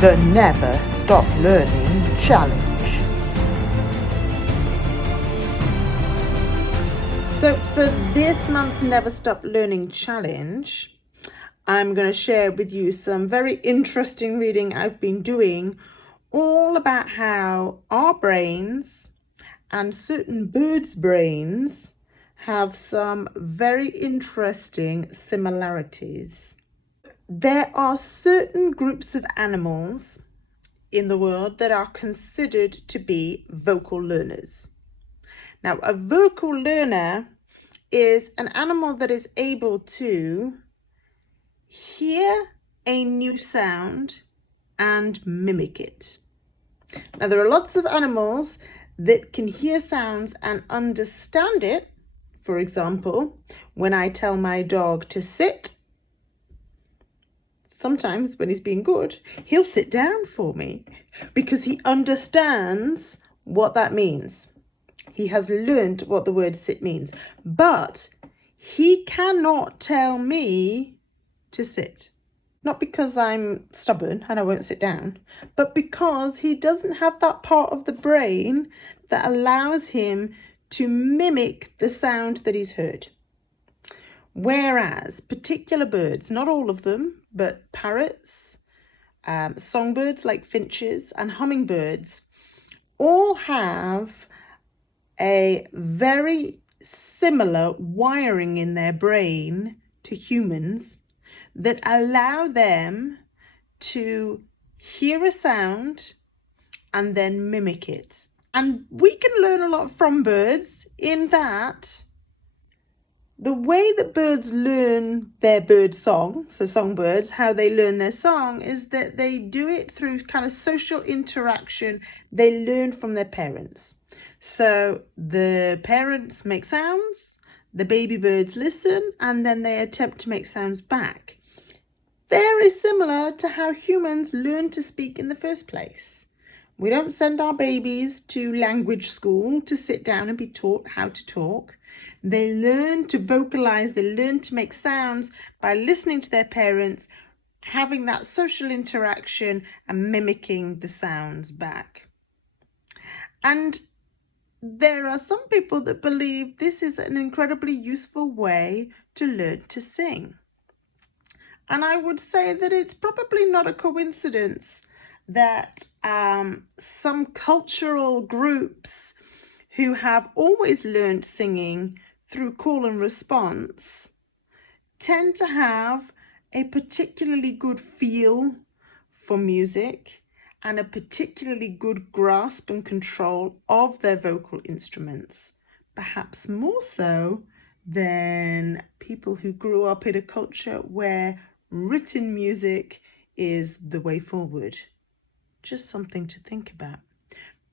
The Never Stop Learning Challenge. So for this month's Never Stop Learning Challenge, I'm going to share with you some very interesting reading I've been doing all about how our brains and certain birds' brains have some very interesting similarities. There are certain groups of animals in the world that are considered to be vocal learners. Now, a vocal learner is an animal that is able to hear a new sound and mimic it. Now, there are lots of animals that can hear sounds and understand it. For example, when I tell my dog to sit, sometimes when he's being good, he'll sit down for me because he understands what that means. He has learned what the word sit means, but he cannot tell me to sit. Not because I'm stubborn and I won't sit down, but because he doesn't have that part of the brain that allows him to mimic the sound that he's heard. Whereas particular birds, not all of them, but parrots, songbirds like finches and hummingbirds all have a very similar wiring in their brain to humans that allow them to hear a sound and then mimic it. And we can learn a lot from birds in that the way that birds learn their bird song, so songbirds, how they learn their song is that they do it through kind of social interaction. They learn from their parents. So the parents make sounds, the baby birds listen, and then they attempt to make sounds back. Very similar to how humans learn to speak in the first place. We don't send our babies to language school to sit down and be taught how to talk. They learn to vocalize, they learn to make sounds by listening to their parents, having that social interaction and mimicking the sounds back. And there are some people that believe this is an incredibly useful way to learn to sing. And I would say that it's probably not a coincidence that some cultural groups who have always learned singing through call and response tend to have a particularly good feel for music and a particularly good grasp and control of their vocal instruments, perhaps more so than people who grew up in a culture where written music is the way forward. Just something to think about.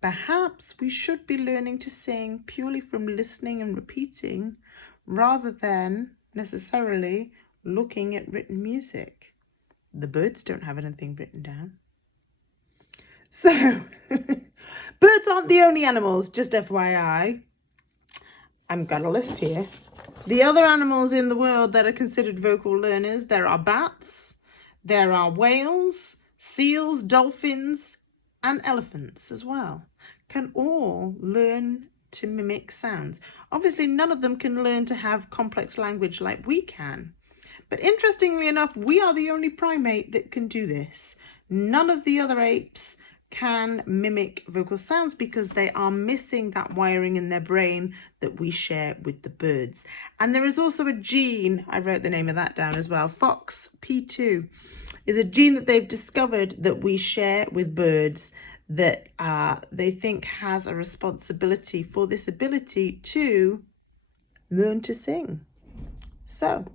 Perhaps we should be learning to sing purely from listening and repeating rather than necessarily looking at written music. The birds don't have anything written down. So, birds aren't the only animals, just FYI. I've got a list here. The other animals in the world that are considered vocal learners, there are bats, there are whales, seals, dolphins, and elephants as well, can all learn to mimic sounds. Obviously, none of them can learn to have complex language like we can. But interestingly enough, we are the only primate that can do this. None of the other apes can mimic vocal sounds because they are missing that wiring in their brain that we share with the birds. And there is also a gene, I wrote the name of that down as well, FOXP2, is a gene that they've discovered that we share with birds that they think has a responsibility for this ability to learn to sing. So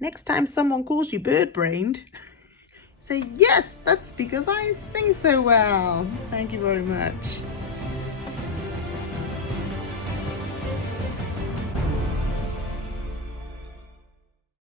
next time someone calls you bird-brained, say, yes, that's because I sing so well. Thank you very much.